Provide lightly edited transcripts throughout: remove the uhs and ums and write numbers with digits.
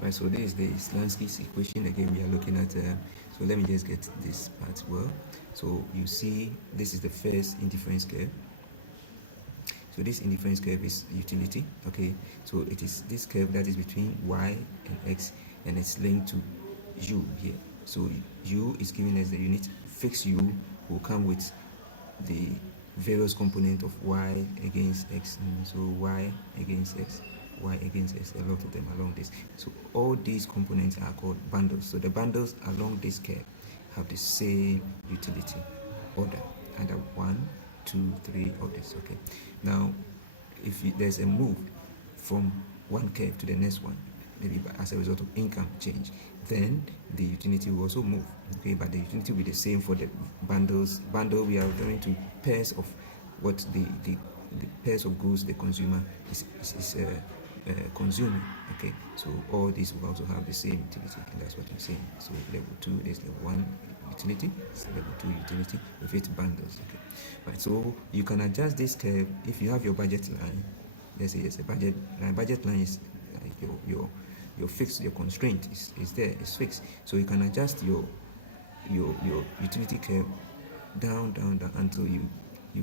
Right, so this is the Slutsky's equation. Again, we are looking at, so let me just get this part well. So you see, this is the first indifference curve. So this indifference curve is utility, okay? So it is this curve that is between y and x, and it's linked to u here. So u is giving us the unit. Fixed u will come with the various components of y against x. So y against x, y against x, a lot of them along this. So all these components are called bundles. So the bundles along this curve have the same utility order, either 1, 2, 3, or this. Okay. Now, if there's a move from one curve to the next one, maybe as a result of income change, then the utility will also move. Okay, but the utility will be the same for the bundles. Bundle, we are referring to pairs of what the pairs of goods the consumer is consuming. Okay, so all these will also have the same utility, and that's what I'm saying. So level 2 is level 1 utility, it's level 2 utility with its bundles. Okay, right. So you can adjust this curve if you have your budget line. Let's say it's a budget line. Budget line is like your fixed, your constraint is there, it's fixed. So you can adjust your utility curve down until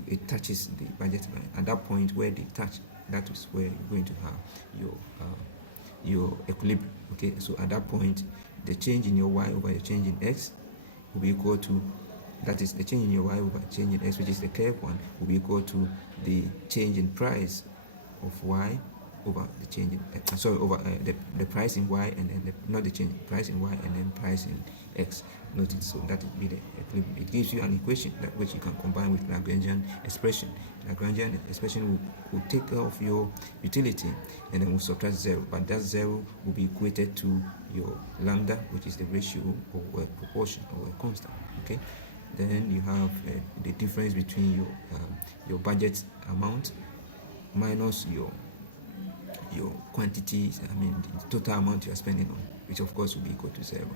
it touches the budget line. At that point where they touch, that is where you're going to have your equilibrium. Okay, so at that point, the change in your y over the change in x will be equal to, that is the change in your y over change in x, which is the curve one, will be equal to the change in price of y over the change in over the price in y, and then not the change price in y and then price in x. Notice, so that will be the equilibrium. It gives you an equation that which you can combine with Lagrangian expression. Lagrangian expression will take off your utility and then will subtract 0, but that 0 will be equated to your lambda, which is the ratio or a proportion or a constant. Okay, then you have the difference between your budget amount minus your quantity, I mean the total amount you are spending on, which of course will be equal to 0.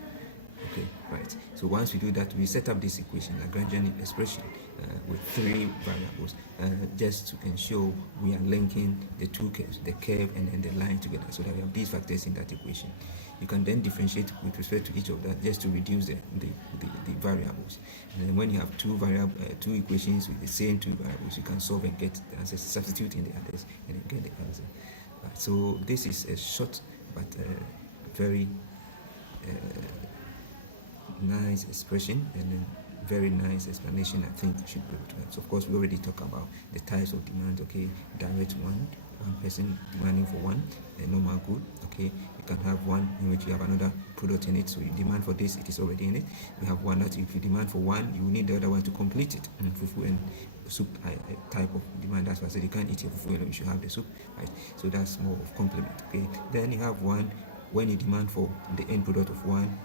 Okay, right. So once we do that, we set up this equation, Lagrangian expression, with 3 variables, just to ensure we are linking the two curves, the curve and then the line together, so that we have these factors in that equation. You can then differentiate with respect to each of that, just to reduce the variables. And then when you have two equations with the same 2 variables, you can solve and get the answer, substitute in the others, and then get the answer. Right. So this is a short but very nice expression, and then very nice explanation. I think you should be able to have. So of course we already talked about the types of demand. Okay, direct one person demanding for one, a normal good. Okay, you can have one in which you have another product in it, so you demand for this, it is already in it. We have one that if you demand for one, you need the other one to complete it. And fufu and soup type of demand. That's why I said you can't eat your fufu alone, you should have the soup, right? So that's more of complement. Okay, then you have one when you demand for the end product of one,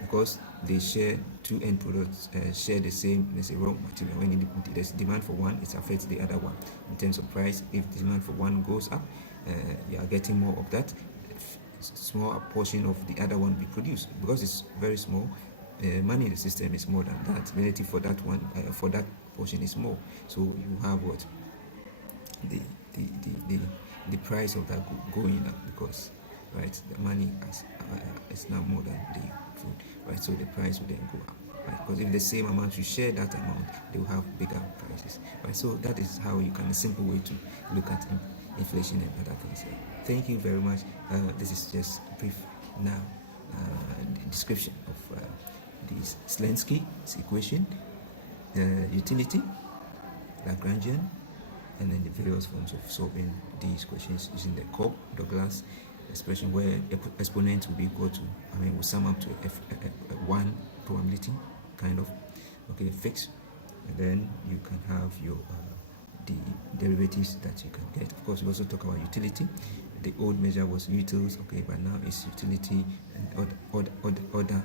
because they share, 2 end products share the same, let's say, raw material. When there's demand for one, it affects the other one in terms of price. If the demand for one goes up, you are getting more of that. Small portion of the other one be produced, because it's very small. Money in the system is more than that. Relative for that one, for that portion is more. So you have what the price of that going up, because right, the money is now more than the food, right? So the price will then go up, right? Because if the same amount you share that amount, they will have bigger prices, right? So that is how you can, a simple way to look at inflation and other things. Thank you very much. This is just brief now description of this Slutsky's equation, utility, Lagrangian, and then the various forms of solving these questions using the Cobb-Douglas expression, where exponent will be equal to, will sum up to a 1 probability, kind of, okay, fixed, and then you can have your the derivatives that you can get. Of course, we also talk about utility. The old measure was utils, okay, but now it's utility and order manner.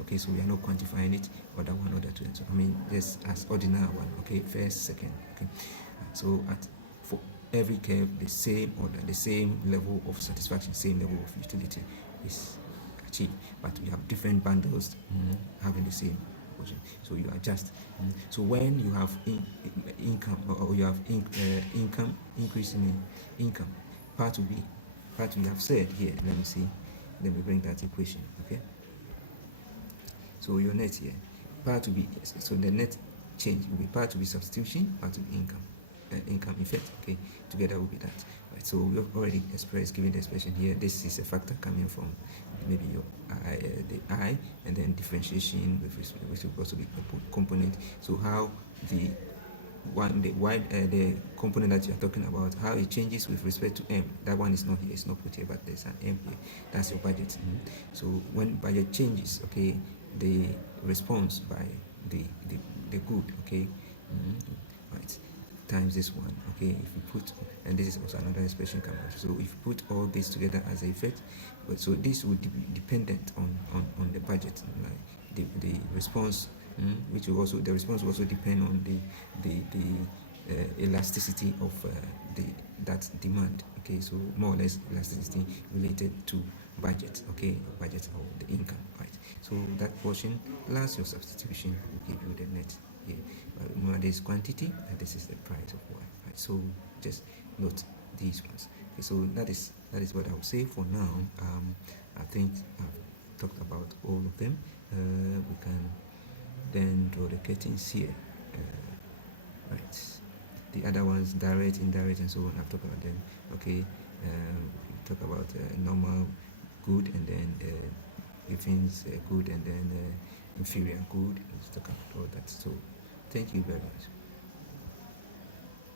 Okay, so we are not quantifying it, order 1, order 2, and so just as ordinary one, okay, first, second, okay. So for every curve, the same order, the same level of satisfaction, same level of utility is achieved, but we have different bundles having the same portion. So you adjust. So when you have income, or you have income, increase in income, part we have said here, let me see, then we bring that equation. Okay, so your net here, part to be, so the net change will be part to be substitution, part to be income effect. Okay, together will be that. Right, so we have already expressed, given the expression here. This is a factor coming from maybe your the I, and then differentiation with which will also be a component. So how the the component that you are talking about, how it changes with respect to M. That one is not here, it's not put here, but there's an M here. That's your budget. So when budget changes, okay, the response by the good, okay, right, times this one, okay. If you put, and this is also another expression come out. So if you put all this together as a effect, but so this would be dependent on the budget, like the response, which will also, the response will also depend on the elasticity of that demand. Okay, so more or less elasticity related to budget. Okay, budget or the income, right? So that portion plus your substitution will give you the net here. Remember, this quantity and this is the price of Y. Right? So just note these ones. Okay, so that is what I would say for now. I think I've talked about all of them. We can then draw the curtains here. Right, the other ones, direct, indirect, and so on, I've talked about them. Okay, we talk about normal good, and then Griffin's good, and then inferior good. Let's talk about all that. So thank you very much.